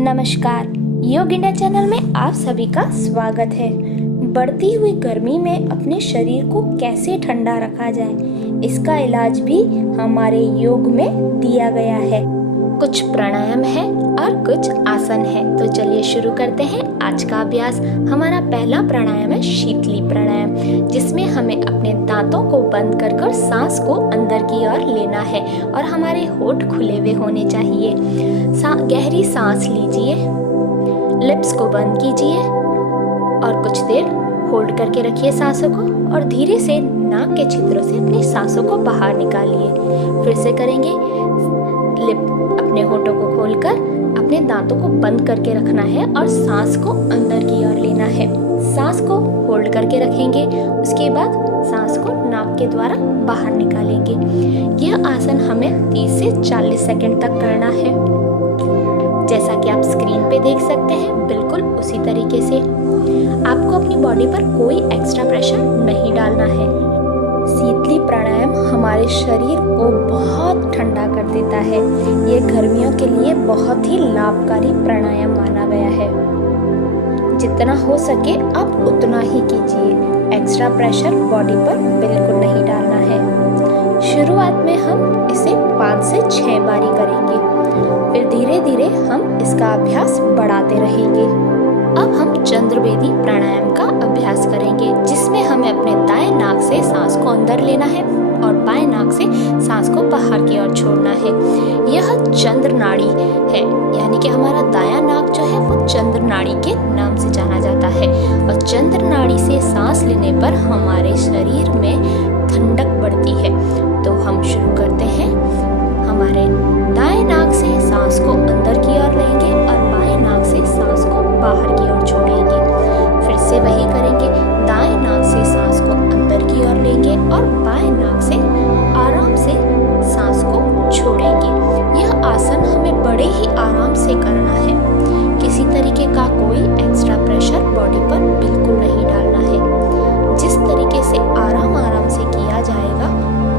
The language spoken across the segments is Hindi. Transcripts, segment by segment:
नमस्कार, योग इंडिया चैनल में आप सभी का स्वागत है। बढ़ती हुई गर्मी में अपने शरीर को कैसे ठंडा रखा जाए, इसका इलाज भी हमारे योग में दिया गया है। कुछ प्राणायाम है और कुछ आसन है, तो चलिए शुरू करते हैं आज का अभ्यास। हमारा पहला प्राणायाम है शीतली प्राणायाम, जिसमें हमें अपने दांतों को बंद कर सांस को अंदर की ओर लेना है और हमारे होठ खुले हुए होने चाहिए। गहरी सांस लीजिए, लिप्स को बंद कीजिए और कुछ देर होल्ड करके रखिए सांसों को और धीरे से नाक के छिद्रों से अपनी सांसों को बाहर निकालिए। फिर से करेंगे। अपने होठों को खोलकर अपने दांतों को बंद करके रखना है और सांस को अंदर की ओर लेना है। सांस को होल्ड करके रखेंगे, उसके बाद सांस को नाक के द्वारा बाहर निकालेंगे। यह आसन हमें 30 से 40 सेकंड तक करना है। जैसा कि आप स्क्रीन पे देख सकते हैं, बिल्कुल उसी तरीके से। आपको अपनी बॉडी पर कोई एक्स्ट्रा प्रेशर नहीं डालना है। शीतली प्राणायाम हमारे शरीर को बहुत ठंडा कर देता है। ये गर्मियों के लिए बहुत ही लाभकारी प्राणायाम माना गया है। जितना हो सके आप उतना ही कीजिए। एक्स्ट्रा प्रेशर बॉडी पर बिल्कुल नहीं डालना है। शुरुआत में हम इसे 5 से 6 बारी करेंगे, फिर धीरे धीरे हम इसका अभ्यास बढ़ाते रहेंगे। अब हम चंद्रवेदी प्राणायाम का अभ्यास करेंगे, जिसमें हमें अपने दाएं नाक से सांस को अंदर लेना है और बाएं नाक से सांस को बाहर की ओर छोड़ना है। यह चंद्र नाड़ी है, यानी कि हमारा दायां नाक जो है वो चंद्र नाड़ी के नाम से जाना जाता है। और चंद्र नाड़ी से सांस लेने पर हमारे शरीर में ठंडक बढ़ती है। तो हम शुरू करते हैं। हमारे दाएं नाक से सांस को अंदर की ओर लेंगे और बाएं नाक से सांस को बाहर की ओर छोड़ेंगे। फिर से वही करेंगे। दाएं नाक से सांस को अंदर की ओर लेंगे और बाएं नाक से आराम से सांस को छोड़ेंगे। यह आसन हमें बड़े ही आराम से करना है। किसी तरीके का कोई एक्स्ट्रा प्रेशर बॉडी पर बिल्कुल नहीं डालना है। जिस तरीके से आराम आराम से किया जाएगा,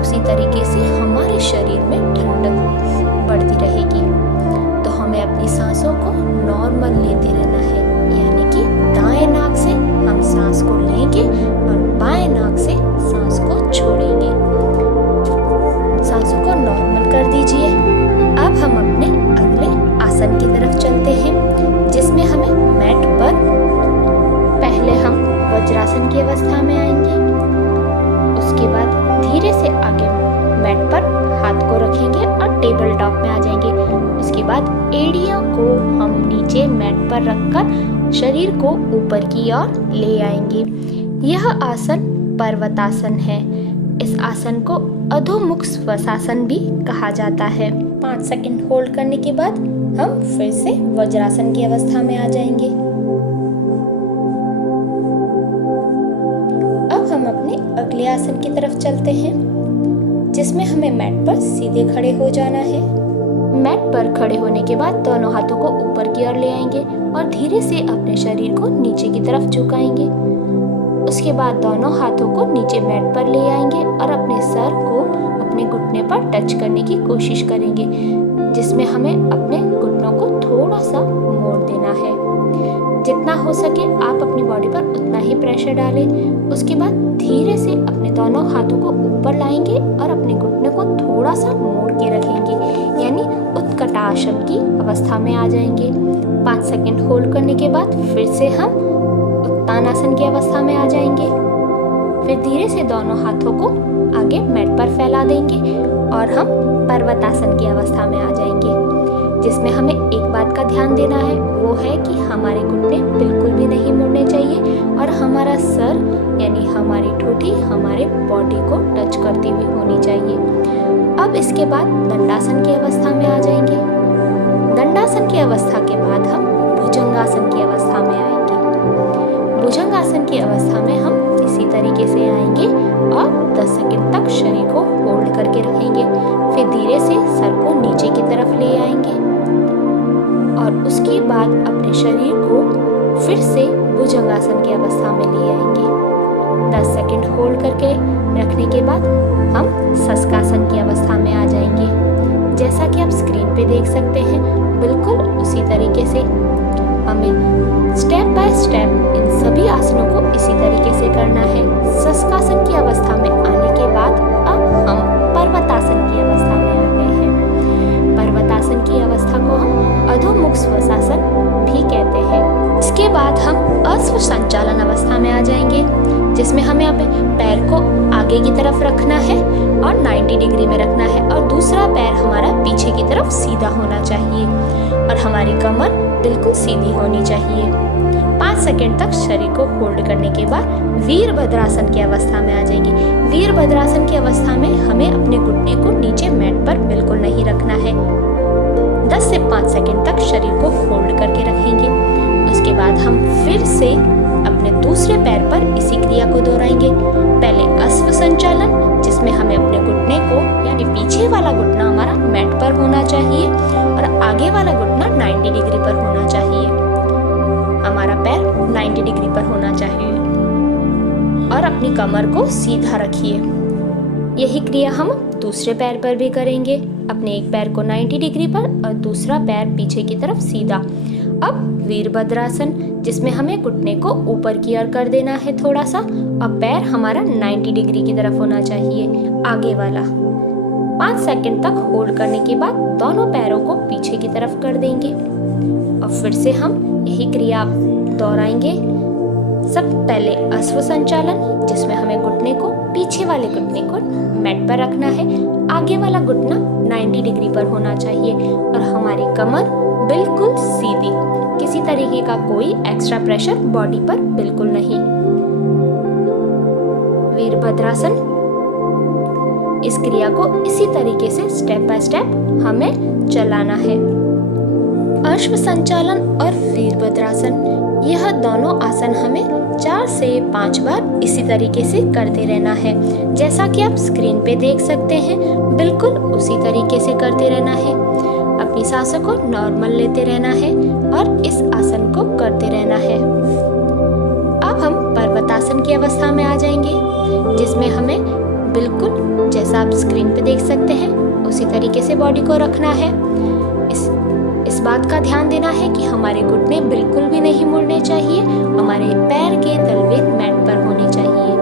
उसी तरीके से हमारे शरीर में ठंडक बढ़ती रहेगी। तो हमें अपनी सांसों को नॉर्मल लेते रहना है, यानी कि दाएं नाक से हम सांस को लेंगे और बाएं नाक से सांस को छोड़ेंगे। सांसों को नॉर्मल कर दीजिए। अब हम अपने अगले आसन की तरफ चलते हैं, जिसमें हमें मैट पर पहले हम वज्रासन की अवस्था में आएंगे। उसके बाद धीरे से आगे मैट पर हाथ को रखेंगे और टेबल टॉप में आ जाएंगे। उसके बाद एड़ियों को हम नीचे मैट पर रखकर शरीर को ऊपर की ओर ले आएंगे। यह आसन पर्वतासन है। इस आसन को अधोमुख श्वासासन भी कहा जाता है। 5 सेकंड होल्ड करने के बाद हम फिर से वज्रासन की अवस्था में आ जाएंगे। अब हम अपने अगले आसन की तरफ चलते हैं, जिसमें हमें मैट पर सीधे खड़े हो जाना है। मैट पर खड़े होने के बाद दोनों हाथों को ऊपर की ओर ले आएंगे और धीरे से अपने शरीर को नीचे की तरफ झुकाएंगे। उसके बाद दोनों हाथों को नीचे मैट पर ले आएंगे और अपने सर को अपने घुटने पर टच करने की कोशिश करेंगे, जिसमें हमें अपने घुटनों को थोड़ा सा मोड़ देना है। जितना हो सके आप अपनी बॉडी पर उतना ही प्रेशर डालें। उसके बाद धीरे से अपने दोनों हाथों को ऊपर लाएंगे और अपने घुटने को थोड़ा सा मोड़ के रखेंगे, यानी उत्कटासन की अवस्था में आ जाएंगे। 5 सेकंड होल्ड करने के बाद फिर से हम उत्तानासन की अवस्था में आ जाएंगे। फिर धीरे से दोनों हाथों को आगे मैट पर फैला देंगे और हम पर्वतासन की अवस्था में आ जाएंगे, जिसमें हमें एक बात का ध्यान देना है, वो है कि हमारे घुटने बिल्कुल भी नहीं मुड़ने चाहिए और हमारा सर यानी हमारी ठोड़ी हमारे बॉडी को टच करती हुई होनी चाहिए। अब इसके बाद दंडासन की अवस्था में आ जाएंगे। दंडासन की अवस्था के बाद हम भुजंगासन की अवस्था में आएंगे। भुजंगासन की अवस्था में हम इसी तरीके से आएंगे और 10 सेकंड तक शरीर को होल्ड करके रखेंगे। फिर धीरे से सर को नीचे की तरफ ले आएंगे और उसके बाद अपने शरीर को फिर से भुजंगासन की अवस्था में ले आएंगे। 10 सेकंड होल्ड करके रखने के बाद हम शशकासन की अवस्था में आ जाएंगे। जैसा कि आप स्क्रीन पे देख सकते हैं, बिल्कुल उसी तरीके से। हमें स्टेप बाय स्टेप इन सभी आसनों को इसी तरीके से करना है। शशकासन की अवस्था में आने के बाद अब हम पर्वतासन की अवस्था में आ गए हैं। पर्वतासन की अवस्था को हम अधोमुख श्वासासन भी कहते हैं। इसके बाद हम अश्व संचालन अवस्था में आ जाएंगे, जिसमें हमें अपने पैर को आगे की तरफ रखना है और 90 डिग्री में रखना है और दूसरा पैर हमारा पीछे की तरफ सीधा होना चाहिए और हमारी कमर बिल्कुल सीधी होनी चाहिए। 5 सेकंड तक शरीर को होल्ड करने के बाद वीरभद्रासन की अवस्था में आ जाएंगे। वीरभद्रासन की अवस्था में हमें अपने घुटने को नीचे मैट पर बिल्कुल नहीं रखना है। 10 से 5 सेकंड तक शरीर को होल्ड करके रखेंगे। उसके बाद हम फिर से अपने दूसरे पैर पर इसी क्रिया को दोहराएंगे। पहले अश्व संचालन, जिसमें हमें अपने घुटने को यानी पीछे वाला घुटना हमारा मैट पर होना चाहिए और आगे वाला घुटना 90 डिग्री पर होना चाहिए। हमारा पैर 90 डिग्री पर होना चाहिए और अपनी कमर को सीधा रखिए। यही क्रिया हम दूसरे पैर पर भी करेंगे। अपने एक पैर को 90 डिग्री पर और दूसरा पैर पीछे की तरफ सीधा। अब वीरभद्रासन, जिसमें हमें घुटने को ऊपर की ओर कर देना है थोड़ा सा और पैर हमारा 90 डिग्री की तरफ होना चाहिए आगे वाला। 5 सेकंड तक होल्ड करने के बाद दोनों पैरों को पीछे की तरफ कर देंगे और फिर से हम यही क्रिया दोहराएंगे। सब पहले अश्व संचालन, जिसमें हमें घुटने को पीछे वाले घुटने को मैट पर रखना है, आगे वाला घुटना 90 डिग्री पर होना चाहिए और हमारी कमर बिल्कुल सीधी, किसी तरीके का कोई एक्स्ट्रा प्रेशर बॉडी पर बिल्कुल नहीं। वीरभद्रासन, इस क्रिया को इसी तरीके से स्टेप बाय स्टेप हमें चलाना है। अश्व संचालन और वीरभद्रासन, यह दोनों आसन हमें 4 से 5 बार इसी तरीके से करते रहना है। जैसा कि आप स्क्रीन पे देख सकते हैं, बिल्कुल उसी तरीके से करते रहना है। अपनी सांसों को नॉर्मल लेते रहना है और इस आसन को करते रहना है। अब हम पर्वतासन की अवस्था में आ जाएंगे, जिसमें हमें बिल्कुल जैसा आप स्क्रीन पे देख सकते हैं उसी तरीके से बॉडी को रखना है। इस बात का ध्यान देना है कि हमारे घुटने बिल्कुल भी नहीं मुड़ने चाहिए, हमारे पैर के तलवे मैट पर होने चाहिए।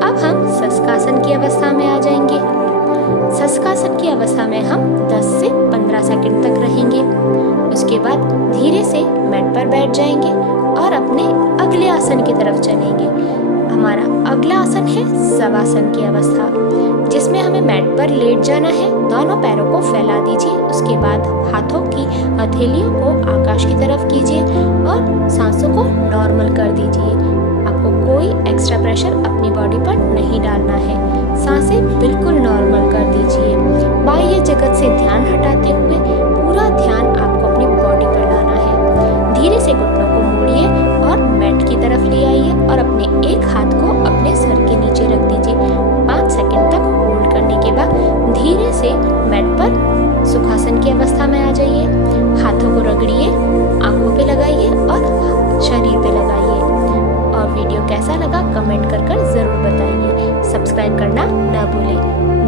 अब हम शशकासन की अवस्था में आ जाएंगे। शशकासन की अवस्था में हम 10 से 15 सेकंड तक रहेंगे। उसके बाद धीरे से मैट पर बैठ जाएंगे और अपने अगले आसन की तरफ चलेंगे। हमारा अगला आसन है शवासन की अवस्था, जिसमें हमें मैट पर लेट जाना है। दोनों पैरों को फैला दीजिए। उसके बाद हाथों की हथेलियों को आकाश की तरफ कीजिए और सांसों को नॉर्मल कर दीजिए। आपको कोई एक्स्ट्रा प्रेशर अपनी बॉडी पर नहीं डालना है। सांसें बिल्कुल नॉर्मल कर दीजिए। बाह्य जगत से ध्यान हटाते हुए पूरा ध्यान आपको अपनी बॉडी पर लाना है। धीरे से घुटनों को मोड़िए और मैट की तरफ ले आइए और अपने एक हाथ को अपने सर के नीचे रख दीजिए। 5 सेकंड तक होल्ड करने के बाद धीरे से मैट पर सुखासन की अवस्था में आ जाइए। हाथों को रगड़िए, आंखों पे लगाइए और शरीर पे लगाइए। और वीडियो कैसा लगा कमेंट कर जरूर बताइए। सब्सक्राइब करना ना भूलें।